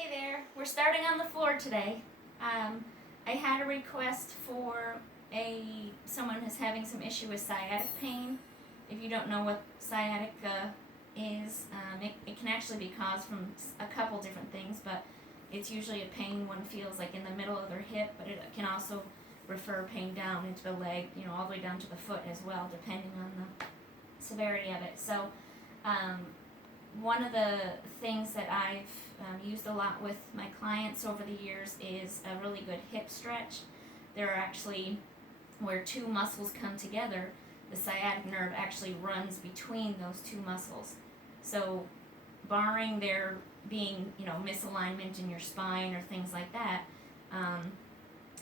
Hey there, we're starting on the floor today. I had a request for someone who's having some issue with sciatic pain. If you don't know what sciatica is, it can actually be caused from a couple different things, but it's usually a pain one feels like in the middle of their hip, but it can also refer pain down into the leg, all the way down to the foot as well, depending on the severity of it. So, one of the things that I've used a lot with my clients over the years is a really good hip stretch. There are actually, where two muscles come together, the sciatic nerve actually runs between those two muscles. So barring there being, misalignment in your spine or things like that,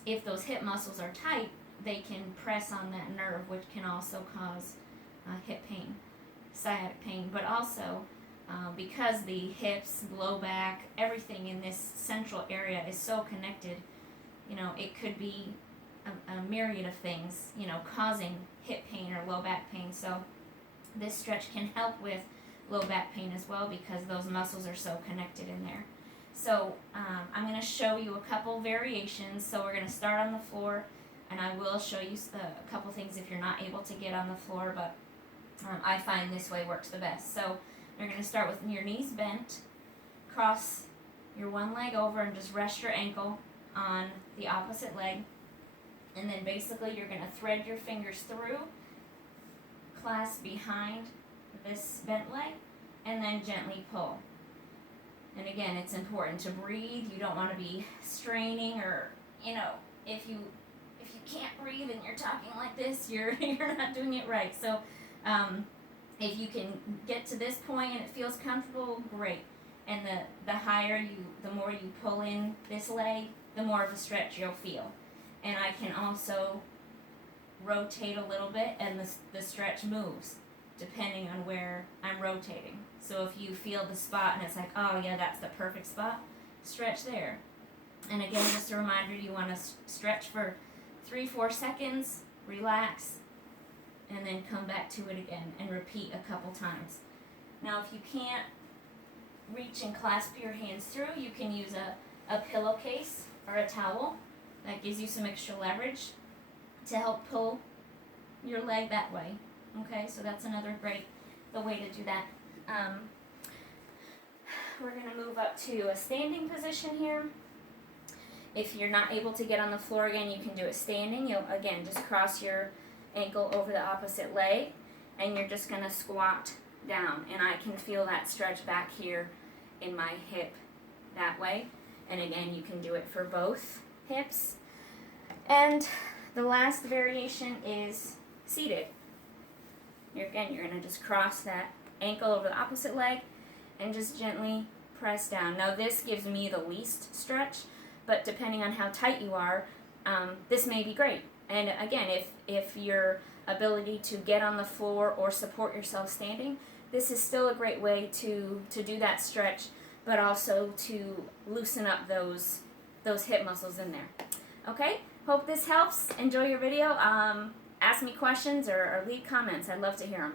if those hip muscles are tight, they can press on that nerve, which can also cause hip pain, sciatic pain, but also because the hips, low back, everything in this central area is so connected, it could be a myriad of things, causing hip pain or low back pain. So this stretch can help with low back pain as well because those muscles are so connected in there. So I'm going to show you a couple variations. So we're going to start on the floor, and I will show you a couple things if you're not able to get on the floor, but I find this way works the best. So you're going to start with your knees bent, cross your one leg over and just rest your ankle on the opposite leg. And then basically you're going to thread your fingers through, clasp behind this bent leg, and then gently pull. And again, it's important to breathe. You don't want to be straining or, if you can't breathe and you're talking like this, you're not doing it right. So, if you can get to this point and it feels comfortable, great. And the more you pull in this leg, the more of a stretch you'll feel. And I can also rotate a little bit, and the stretch moves depending on where I'm rotating. So if you feel the spot and it's like, oh yeah, that's the perfect spot, stretch there. And again, just a reminder, you want to stretch for 3-4 seconds, relax, and then come back to it again and repeat a couple times. Now, if you can't reach and clasp your hands through, you can use a pillowcase or a towel. That gives you some extra leverage to help pull your leg that way. Okay, so that's another great way to do that. We're going to move up to a standing position here. If you're not able to get on the floor again, you can do it standing. You'll, again, just cross your ankle over the opposite leg, and you're just going to squat down. And I can feel that stretch back here in my hip that way. And again, you can do it for both hips. And the last variation is seated. You're going to just cross that ankle over the opposite leg and just gently press down. Now this gives me the least stretch, but depending on how tight you are, this may be great. And again, if your ability to get on the floor or support yourself standing, this is still a great way to do that stretch, but also to loosen up those hip muscles in there. Okay, hope this helps. Enjoy your video. Ask me questions or leave comments. I'd love to hear them.